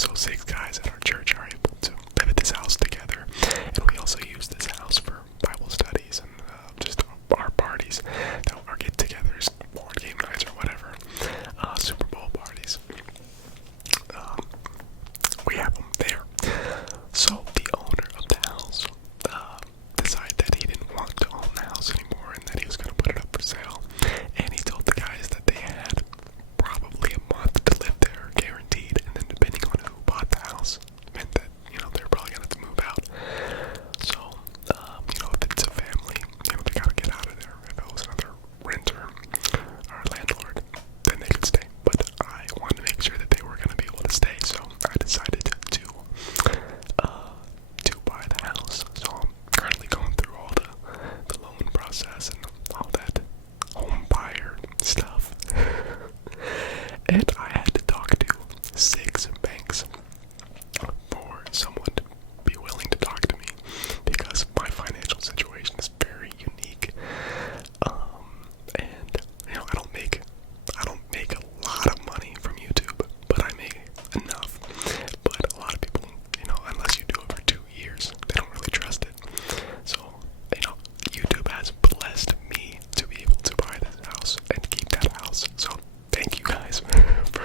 so 6 guys at our church are able to live at this house together, and we also use this house for Bible studies and just our parties, our get-togethers, board game nights or whatever, Super Bowl parties. We have them there. So the owner of the house decided that he didn't want to own the house anymore and that he was going to put it up for sale. And he told the guys that they had probably a month to live there, guaranteed. And then depending on who bought the house, meant that, they were probably going to have to move out. So, if it's a family, they got to get out of there. If it was another renter or landlord, then they could stay. But I wanted to make sure that they were going to be able to stay, so I decided to buy the house. So I'm currently going through all the loan process and all that home buyer stuff. And I had to talk to 6 banks for someone to be willing to talk to me because my financial situation is very unique. And I don't make a lot of money from YouTube, but I make enough. But a lot of people, unless you do it for 2 years, they don't really trust it. So, YouTube has blessed me to be able to buy this house and keep that house. So thank you guys for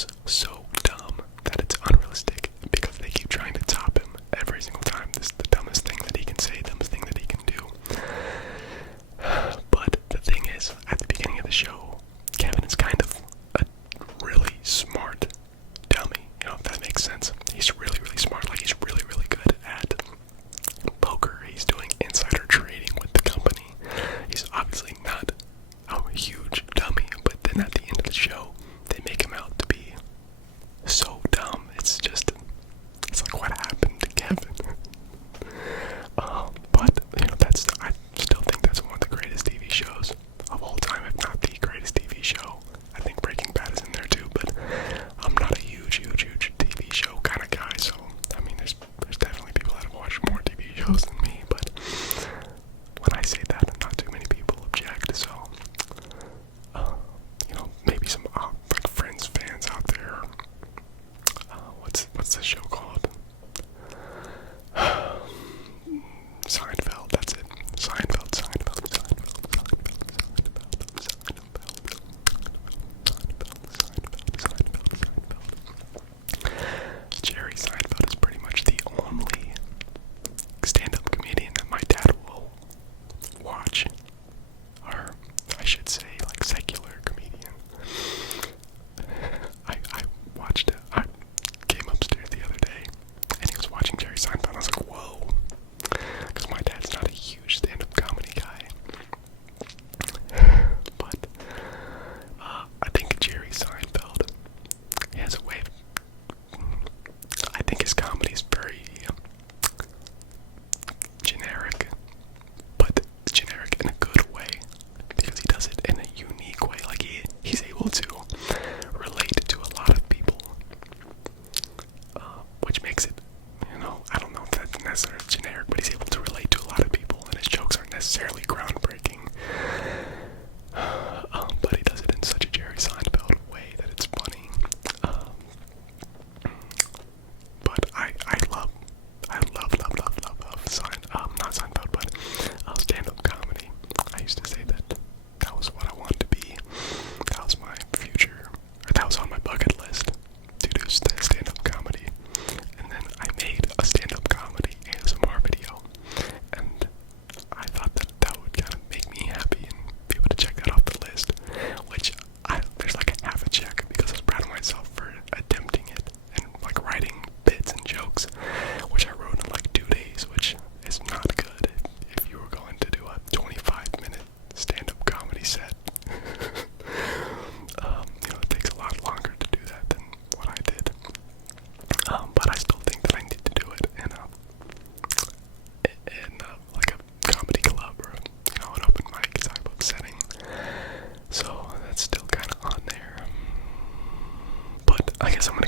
seems so dumb that it's unrealistic because they keep trying to top him every single time. This is the dumbest thing that he can say, dumbest thing that he can do. But the thing is, at the beginning of the show, Kevin is kind of a really smart dummy, you know, if that makes sense. He's really, really smart, like he's really, really good at poker. He's doing insider trading with the company. He's obviously not a huge dummy, but then at the end of the show, they make him out to be so dumb. It's like, what happened to Kevin? But, you know, I still think that's one of the greatest TV shows of all time, if not the greatest TV show. I think Breaking Bad is in there too, but I'm not a huge TV show kind of guy, so, I mean, there's definitely people that have watched more TV shows than me, but when I say that, not too many people object, so, you know, maybe some, like, Friends fans out there, what's the show called? Seinfeld, that's it. Seinfeld. Jerry Seinfeld is pretty much the only stand-up comedian that my dad will watch, or I should say, like, secular comedian. I watched it. I came upstairs the other day, and he was watching Jerry Seinfeld, and I was like, whoa. Because my dad's not a huge stand-up comedy guy. But, I think Jerry Seinfeld, he has a way of, I think his comedy is very generic, but generic in a good way, because he does it in a unique way. Like, he's able to relate to a lot of people, which makes it, you know, I don't know if that's necessarily generic, but he's able to relate to a lot of people, and his jokes aren't necessarily groundbreaking, but he does it in such a Jerry Seinfeld way that it's funny. But I love not Seinfeld, but stand-up comedy. I used to say that was what I wanted to be. That was my future, or that was on my bucket list, to do stand-up comedy. And then I made a stand-up comedy ASMR video, and I thought that would kind of make me happy and be able to check that off the list, which there's like a half a check, because I was proud of myself for attempting it and like writing bits and jokes, which I wrote in like 2 days, which is not good if you were going to do a 25-minute stand-up comedy set. You know, it takes a lot longer to do that than what I did. But I still think that I need to do it in like a comedy club, or, you know, an open mic type of setting. So that's still kind of on there. But I guess I'm gonna